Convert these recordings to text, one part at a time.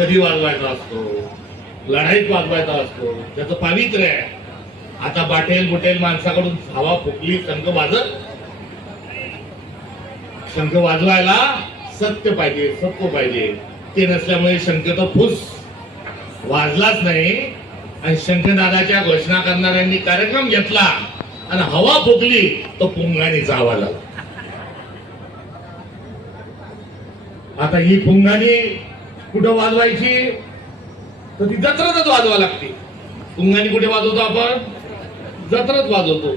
कधी वाजवायचा असतो? लढाईत वाजवायचा असतो? त्याचं पावित्र्य आहे. आता बाटेल बुटेल माणसाकडून हवा फुकली शंख वाजत शंख वाजवायला सत्य पाहिजे सत्व पाहिजे. ते नसल्यामुळे शंख तर फुस. वाजलाच नाही. आणि शंखनादाच्या घोषणा करणाऱ्यांनी कार्यक्रम घेतला. आणि हवा फुकली तो पुंगाने जावा लागला. आता ही पुंगाणी कुठं वाजवायची? तर ती जत्रातच वाजवा लागते. पुंगाणी कुठे वाजवतो आपण? जत्रात वाजवतो.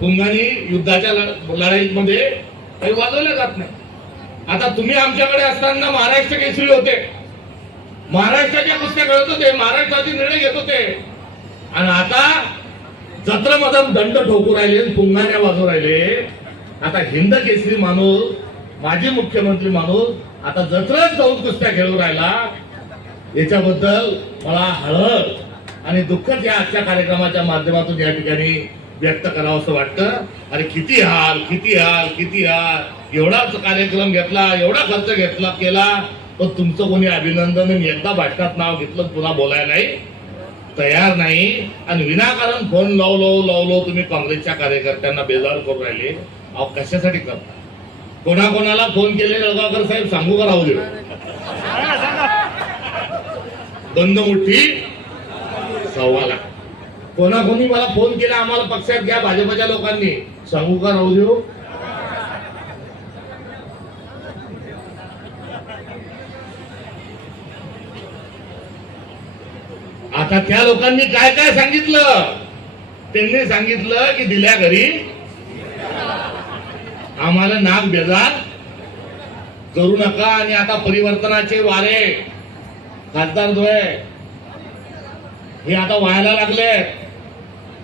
पुंगाणी युद्धाच्या लढाईमध्ये काही वाजवल्या जात नाही. आता तुम्ही आमच्याकडे असताना महाराष्ट्र केसरी होते. महाराष्ट्राच्या कुस्त्या खेळत होते महाराष्ट्राचे निर्णय घेत होते. आणि आता जत्रामध्ये दंड ठोकू राहिले पुंगाण्या वाजवू राहिले. आता हिंद केसरी माणूस माजी मुख्यमंत्री माणूस आता जत्रच जाऊन कुस्त्या खेळून राहिला याच्याबद्दल मला हळहळ आणि दुःखच या आजच्या कार्यक्रमाच्या माध्यमातून या ठिकाणी व्यक्त करावं असं वाटतं. आणि किती हाल किती हाल किती हाल. एवढाच कार्यक्रम घेतला एवढा खर्च घेतला केला पण तुमचं कोणी अभिनंदन एकदा भाषणात नाव घेतलं पुन्हा बोलायला नाही. तयार नाही. आणि विनाकारण फोन लावलो लावलो तुम्ही काँग्रेसच्या कार्यकर्त्यांना बेजार करून राहिले. अहो कशासाठी करता? कोणाकोणाला फोन केले जळगावकर साहेब सांगू का राहू दे बंद मुठी सव्वा लाख. कोणाकोणी मला फोन केला आम्हाला पक्षात घ्या भाजपच्या लोकांनी. सांगू का राहू देऊ आता त्या लोकांनी काय काय सांगितलं? त्यांनी सांगितलं की दिल्या घरी आम्हाला नाक बेजार करू नका आणि आता परिवर्तनाचे वारे खासदार धुळे हे आता व्हायला लागले.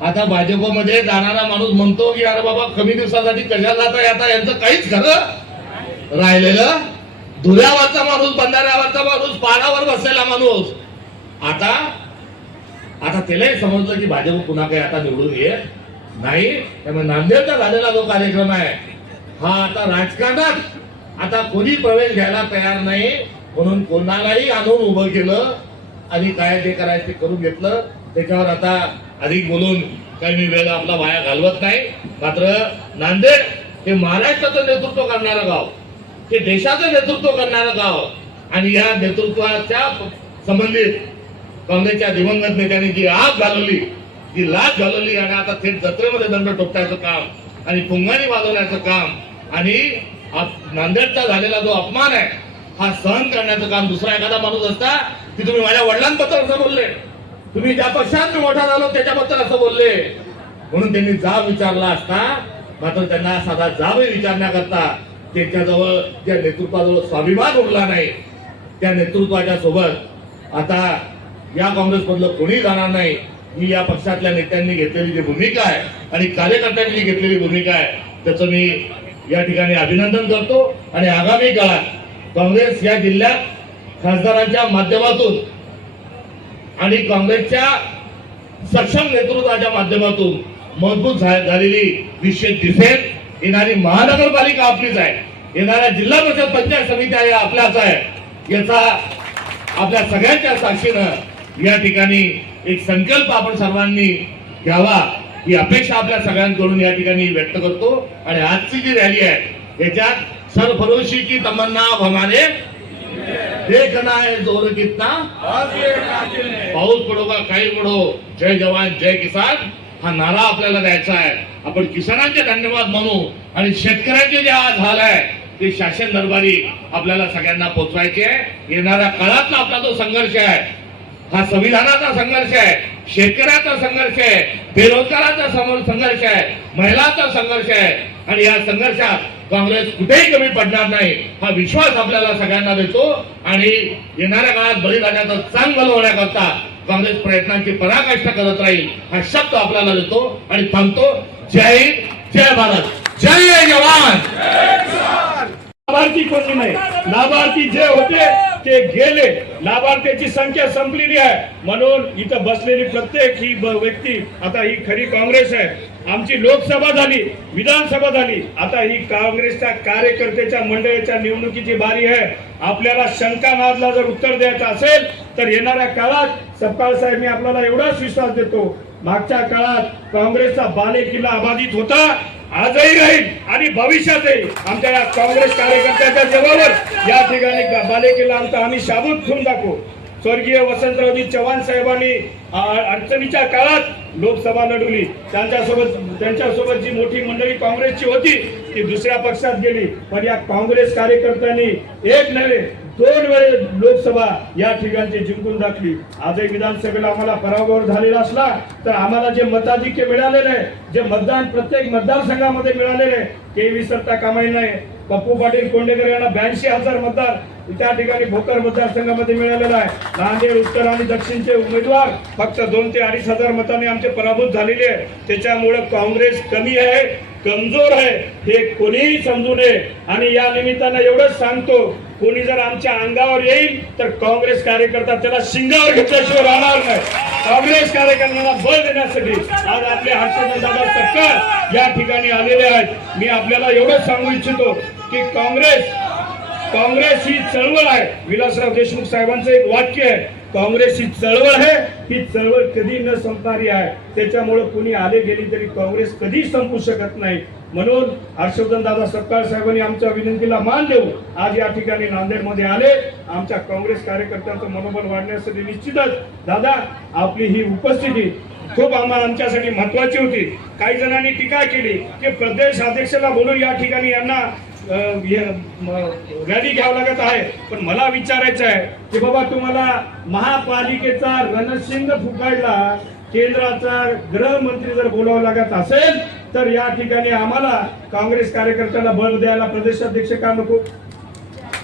आता भाजपमध्ये जाणारा माणूस म्हणतो की अरे बाबा कमी दिवसासाठी कशाला जात आता यांचं काहीच खरं राहिलेलं धुऱ्यावरचा माणूस बंधाऱ्यावरचा माणूस पाडावर बसलेला माणूस. आता आता त्यालाही समजलं की भाजप पुन्हा काही आता निवडून येत नाही. त्यामुळे नांदेडचा झालेला जो कार्यक्रम आहे हा आता राजकारणात. आता कोणी प्रवेश घ्यायला तयार नाही म्हणून कोणालाही आणून उभं केलं आणि काय जे करायचं ते करून घेतलं. त्याच्यावर आता अधिक बोलून काही मी वेळ आपला वाया घालवत नाही. मात्र नांदेड हे महाराष्ट्राचं नेतृत्व करणारं गाव हे देशाचं नेतृत्व करणारं गाव आणि या नेतृत्वाच्या संबंधित काँग्रेसच्या दिवंगत नेत्यांनी जी आग घालवली जी लाच घालवली आणि आता थेट जत्रेमध्ये दंड टोपटायचं काम आणि पुंगाणी वाजवण्याचं काम आणि आप- नांदेडचा झालेला जो अपमान आहे हा सहन करण्याचं काम दुसरा एखादा माणूस असता की तुम्ही माझ्या वडिलांबद्दल असं बोलले. तुम्ही ज्या पक्षात मी मोठा झालो त्याच्याबद्दल असं बोलले. म्हणून त्यांनी जाब विचारला असता मात्र त्यांना साधा जाबही विचारण्याकरता त्यांच्याजवळ त्या नेतृत्वाजवळ स्वाभिमान उरला नाही त्या नेतृत्वाच्या सोबत आता या काँग्रेसमधलं कोणीही कोणी जाणार नाही ही या पक्षातल्या नेत्यांनी घेतलेली जी भूमिका आहे आणि कार्यकर्त्यांनी जी घेतलेली भूमिका आहे त्याचं मी या ठिकाणी अभिनंदन करतो. आणि आगामी काळात काँग्रेस या जिल्ह्यात खासदारांच्या माध्यमातून आणि काँग्रेसच्या सक्षम नेतृत्वाच्या माध्यमातून मजबूत झालेली निश्चित दिसेल. येणारी महानगरपालिका आपलीच आहे. येणाऱ्या जिल्हा परिषद पंचायत समित्या या आपल्याच आहे. याचा आपल्या सगळ्यांच्या साक्षीनं या ठिकाणी एक संकल्प आपण सर्वांनी घ्यावा. ही अपेक्षा आपल्या सगळ्यांकडून या ठिकाणी व्यक्त करतो. आणि आजची जी रॅली आहे याच्यात सरफरोशी की तमन्ना भमाने देखना है जोर कितना पाऊस पडो का काही पडो जय जवान जय किसान हा नारा आपल्याला द्यायचा आहे. आपण किसानांचे धन्यवाद म्हणू आणि शेतकऱ्यांचे जे आज हाल आहे ते शासन दरबारी आपल्याला सगळ्यांना पोचवायचे आहे. येणाऱ्या काळातला आपला जो संघर्ष आहे हा संविधानाचा संघर्ष आहे शेतकऱ्याचा संघर्ष आहे बेरोजगाराचा समोर संघर्ष आहे महिलांचा संघर्ष आहे. आणि या संघर्षात काँग्रेस कुठेही कमी पडणार नाही हा विश्वास आपल्याला सगळ्यांना देतो. आणि येणाऱ्या काळात बलिदानाचं चांग घालवण्याकरता काँग्रेस प्रयत्नांची पराकाष्ठा करत राहील हा शब्द आपल्याला देतो. आणि थांबतो. जय हिंद जय भारत. जय जवान. लाभार्थी कोणी नाही. लाभार्थी जे होते ते गेले. लाभार्थ्याची संख्या संपलेली आहे. म्हणून इथं बसलेली प्रत्येक ही व्यक्ती आता ही खरी काँग्रेस आहे. आमची लोकसभा झाली विधानसभा झाली. आता ही काँग्रेसच्या कार्यकर्त्याच्या मंडळाच्या निवडणुकीची बारी आहे. आपल्याला शंका नादला जर उत्तर द्यायचं असेल तर येणाऱ्या काळात सपकाळ साहेब मी आपल्याला एवढाच विश्वास देतो. मागच्या काळात काँग्रेसचा बालेकिल्ला अबाधित होता. आजही राहील आणि भविष्यातही आमच्या या काँग्रेस कार्यकर्त्याच्या जीवावर या ठिकाणी बालेकिल्ला आमचा आम्ही शाबूत ठेवून दाखवू. स्वर्गीय वसंतरावजी चव्हाण साहेबांनी अडचणीच्या काळात लोकसभा लढवली. त्यांच्यासोबत त्यांच्यासोबत जी मोठी मंडळी काँग्रेसची होती ती दुसऱ्या पक्षात गेली. पण या काँग्रेस कार्यकर्त्यांनी एक नव्हे दोन वेळे लोकसभा या ठिकाणची जिंकून दाखली. आजही विधानसभेला आम्हाला पराभव झालेला असला तर आम्हाला जे मताधिक्य मिळालेलं आहे जे मतदान प्रत्येक मतदारसंघामध्ये मिळालेलं आहे ते विसरता सत्ता कामाई नाही. पप्पू पाटील कोंडेकर यांना ब्याऐंशी हजार मतदार त्या ठिकाणी भोकर मतदारसंघामध्ये मिळालेला आहे. नांदेड उत्तर आणि दक्षिणचे उमेदवार फक्त दोन ते अडीच हजार मताने आमचे पराभूत झालेले आहे त्याच्यामुळे काँग्रेस कमी आहे कमजोर आहे हे कोणीही समजू नये. आणि या निमित्तानं एवढंच सांगतो कोणी जर आमच्या अंगावर येईल तर काँग्रेस कार्यकर्ता त्याला शिंगावर घेतल्याशिवाय राहणार नाही. काँग्रेस कार्यकर्त्यांना बळ देण्यासाठी आज आपले हर्षवर्धन दादा सरकार या ठिकाणी आलेले आहेत. मी आपल्याला एवढंच सांगू इच्छितो की काँग्रेस काँग्रेस ही चळवळ आहे. विलासराव देशमुख साहेबांचं एक वाक्य आहे काँग्रेस ही चळवळ आहे ही चळवळ कधी न संपणारी आहे. त्याच्यामुळे कुणी आले गेली तरी काँग्रेस कधी संपू शकत नाही. म्हणून हर्षवर्धन दादा सत्कार साहेबांनी आमच्या विनंतीला मान देऊ आज या ठिकाणी नांदेडमध्ये आले. आमच्या काँग्रेस कार्यकर्त्यांचं मनोबल वाढण्यासाठी निश्चितच दादा आपली ही उपस्थिती खूप आम्हाला आमच्यासाठी महत्वाची होती. काही जणांनी टीका केली की प्रदेश अध्यक्षाला बोलून या ठिकाणी यांना रॅली घ्यावं लागत आहे. पण मला विचारायचं आहे की बाबा तुम्हाला महापालिकेचा रणशिंग फुकायला केंद्राचा गृहमंत्री जर बोलावं लागत असेल तर या ठिकाणी आम्हाला काँग्रेस कार्यकर्त्याला बळ द्यायला प्रदेशाध्यक्ष का नको?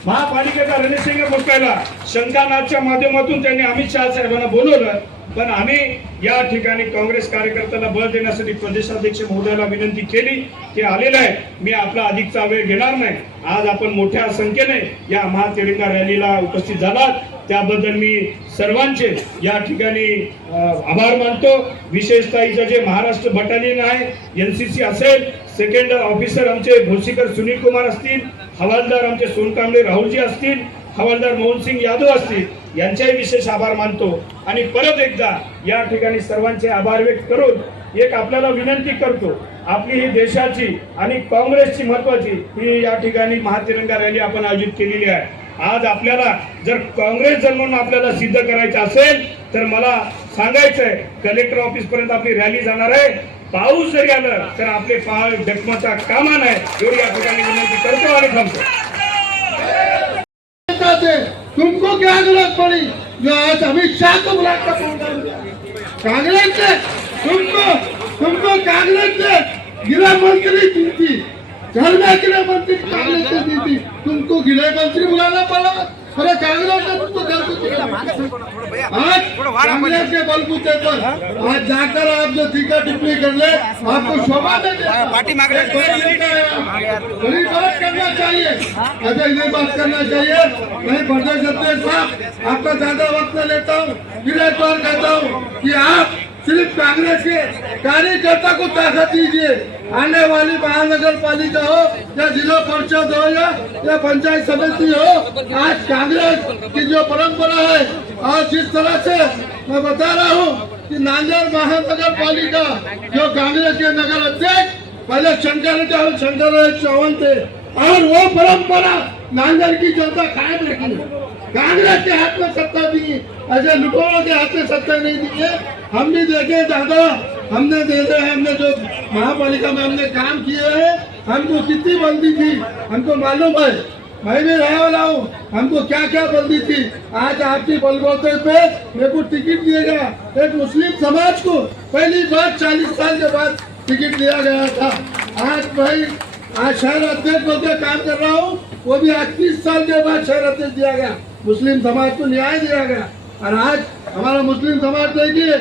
महापालिकेचा रणसिंग मुकायला शंकानाथच्या माध्यमातून त्यांनी अमित शहा साहेबांना बोलवलं पण आम्ही या ठिकाणी काँग्रेस कार्यकर्त्याला बळ देण्यासाठी प्रदेशाध्यक्ष महोदयाला विनंती केली ते आलेलं आहे मी आपला अधिकचा वेळ घेणार नाही. आज आपण मोठ्या संख्येने या महातिरंगा रॅलीला उपस्थित झालात. त्याबद्दल मी सर्वांचे या ठिकाणी आभार मानतो. विशेषतः इथं जे महाराष्ट्र बटालियन आहे एनसीसी असेल सेकंड ऑफिसर आमचे भोसीकर सुनील कुमार असतील हवालदार आमचे सोनकांबळे राहुलजी असतील हवालदार मोहनसिंग यादव असतील यांचाही विशेष आभार मानतो. आणि परत एकदा या ठिकाणी सर्वांचे आभार व्यक्त करून एक आपल्याला विनंती करतो आपली ही देशाची आणि काँग्रेसची महत्वाची ही या ठिकाणी महातिरंगा रॅली आपण आयोजित केलेली आहे. आज आपल्याला जर काँग्रेस जर म्हणून आपल्याला सिद्ध करायचं असेल तर मला सांगायचं आहे कलेक्टर ऑफिस पर्यंत आपली रॅली जाणार आहे. पाऊस जरी आलं तर आपले पाय डकमाचा कामा नाही एवढी या ठिकाणी विनंती करतो आणि थांबतो. तुमको क्या जरूरत पड़ी? जो आज अमित शाह को बुला कांग्रेस ने तुमको तुमको कांग्रेस ने गृह मंत्री दी घर में गृह मंत्री कांग्रेस ने दी थी तुमको गृह मंत्री बुलाना पड़ा अरे कांग्रेस ने तुमको घर। आज कांग्रेस के बलबूते पर आज जाकर आप जो टीका टिप्पणी कर ले आपको शोभा दे पार्टी मांग बड़ी बात करना चाहिए। अजय ये बात करना चाहिए। मैं प्रदेश अध्यक्ष साहब आपका ज्यादा वक्त लेता हूँ। बार कहता हूँ कि आप सिर्फ़ कांग्रेस के कार्यकर्ता को ताकत दीजिए। आने वाली महानगर पालिका हो, या जिला परिषद हो, या या पंचायत समिति हो, आज कांग्रेस की जो परंपरा है, आज जिस तरह से मैं बता रहा हूँ कि नांदेड़ महानगर पालिका जो कांग्रेस के नगर अध्यक्ष, पहले शंकर शंकर चौहान थे, और वो परंपरा नांदेड़ की जनता कायम रखी। कांग्रेस के हाथ में सत्ता दी ऐसे लुटेरों के हाथ में सत्ता नहीं दी है। हम भी देखे दादा, हमने देखे हमने जो महापालिका में हमने काम किए हैं, हमको कितनी बंदी थी, हमको मालूम है। मैं भी रहा वाला हूँ, हमको क्या क्या बंदी थी। आज आपकी बलबोते पे मेरे को टिकट दिएगा एक मुस्लिम समाज को पहली बार चालीस साल के बाद टिकट दिया गया था। आज भाई, आज शहर अध्यक्ष होकर काम कर रहा हूँ, वो भी आज तीस साल के बाद शहर अध्यक्ष दिया गया। मुस्लिम समाज को न्याय दिया गया। और आज हमारा मुस्लिम समाज देखिए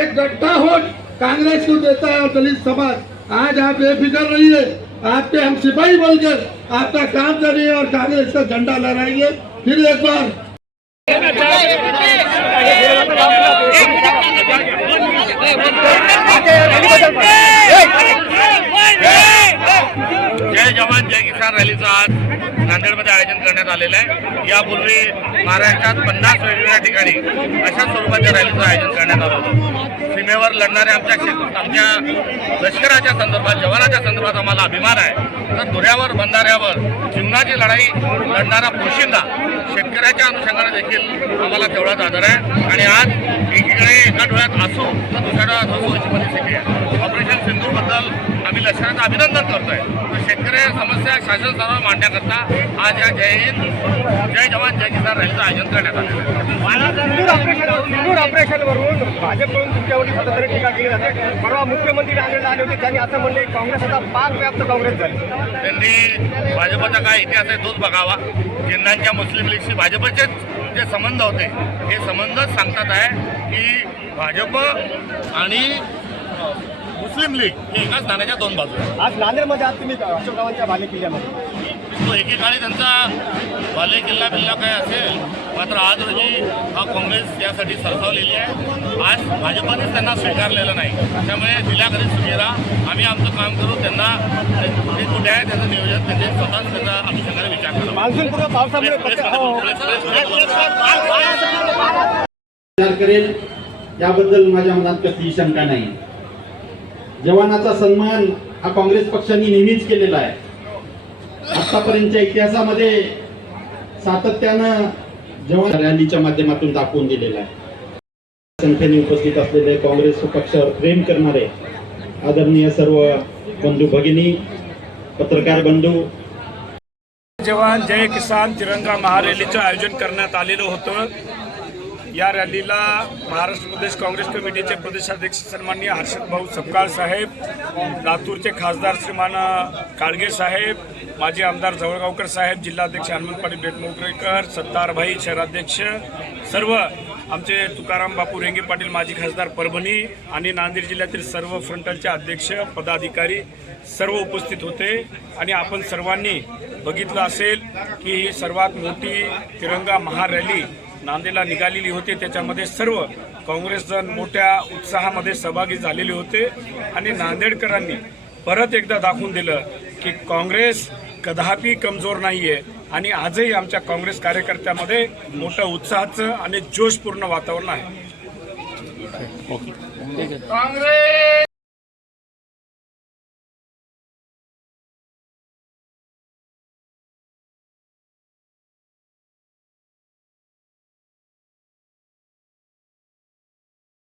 एक गड्ढा हो कांग्रेस को देता है और दलित समाज। आज आप बेफिक्र रहिए आपके हम सिपाही बोलकर आपका काम करिए और कांग्रेस का झंडा लहराइए फिर एक बार। जय जवान जय किसान रॅलीचं नांदेडमध्ये आयोजन करण्यात आलेलं आहे. यापूर्वी महाराष्ट्रात पन्नास वेगवेगळ्या ठिकाणी अशा स्वरूपाच्या रॅलीचं आयोजन करण्यात आलं होतं. सीमेवर लढणाऱ्या आमच्या आमच्या लष्कराच्या संदर्भात जवानाच्या संदर्भात आम्हाला अभिमान आहे. तर दुऱ्यावर बंधाऱ्यावर जीवनाची लढाई लढणारा पोशिंदा शेतकऱ्याच्या अनुषंगाने देखील आम्हाला तेवढाच आदर आहे. आणि आज एकीकडे एका डोळ्यात असो तर दुसऱ्या डोळ्यात असो अशी परिस्थिती आहे. ऑपरेशन सिंधूबद्दल आम्ही लष्कराचं अभिनंदन करतोय. शेतकरी समस्या शासन स्तरावर मांडण्याकरता आज या जय हिंद जय जवान जय किसान रॅलीचं आयोजन करण्यात आलेलं ऑपरेशनवरून भाजपकडून तुमच्यावरती सतत टीका केली जाते. परवा मुख्यमंत्री नांदेडला आले होते. त्यांनी असं म्हणले काँग्रेस आता पाक व्याप्त काँग्रेस झाली. त्यांनी भाजपचा काय इतिहास आहे तोच बघावा. जिल्ह्यांच्या मुस्लिम लीगशी भाजपचे जे संबंध होते हे संबंधच सांगतात आहे की भाजप आणि मुस्लिम लीग. हे एकाच नाण्याच्या दोन बाजू आहेत. आज नांदेडमध्ये आज तुम्ही अशोकरावांच्या बाले किल्ल्यामध्ये तो एकेकाळी त्यांचा बाले किल्ला बिल्ला काय असेल मात्र आज रोजी हा काँग्रेस यासाठी सरसावलेली आहे. आज भाजपानेच त्यांना स्वीकारलेलं नाही. त्यामुळे दिल्या घरी सुगेरा आम्ही आमचं काम करू त्यांना ते कुठे आहे त्याचं नियोजन त्यांचे स्वतःच त्याचा अनुषंगाने विचार करा. मान्सूनपूर्व पावसामुळे प्रत्येक- हो. विचार करेल याबद्दल माझ्या मनात कसलीही शंका नाही. जवानाचा सन्मान हा काँग्रेस पक्षाने नेहमीच केलेला आहे. आतापर्यंतच्या इतिहासामध्ये सातत्यानं जवान रॅलीच्या माध्यमातून दाखवून दिलेला आहे. संख्येने उपस्थित असलेले काँग्रेस पक्षावर प्रेम करणारे आदरणीय सर्व बंधू भगिनी पत्रकार बंधू. जवान जय किसान तिरंगा महारॅलीचं आयोजन करण्यात आलेलं होतं. या रॅलीला महाराष्ट्र प्रदेश काँग्रेस कमिटीचे प्रदेशाध्यक्ष सन्माननीय हर्षद भाऊ सपकाळ साहेब लातूरचे खासदार श्रीमान काळगे साहेब माजी आमदार जवळगावकर साहेब जिल्हाध्यक्ष हनुमंत पाटील बेटमोगरेकर सत्तारभाई शहराध्यक्ष सर्व आमचे तुकाराम बापू रेंगे पाटील माजी खासदार परभणी आणि नांदेड जिल्ह्यातील सर्व फ्रंटलचे अध्यक्ष पदाधिकारी सर्व उपस्थित होते. आणि आपण सर्वांनी बघितलं असेल की ही सर्वात मोठी तिरंगा महारॅली नांदेडला निघालेली होती. त्याच्यामध्ये सर्व काँग्रेसजन मोठ्या उत्साहामध्ये सहभागी झालेले होते. आणि नांदेडकरांनी परत एकदा दाखवून दिलं की काँग्रेस कदापि कमजोर नाही आहे आणि आजही आमच्या काँग्रेस कार्यकर्त्यामध्ये मोठं उत्साहाचं आणि जोशपूर्ण वातावरण आहे. काँग्रेस!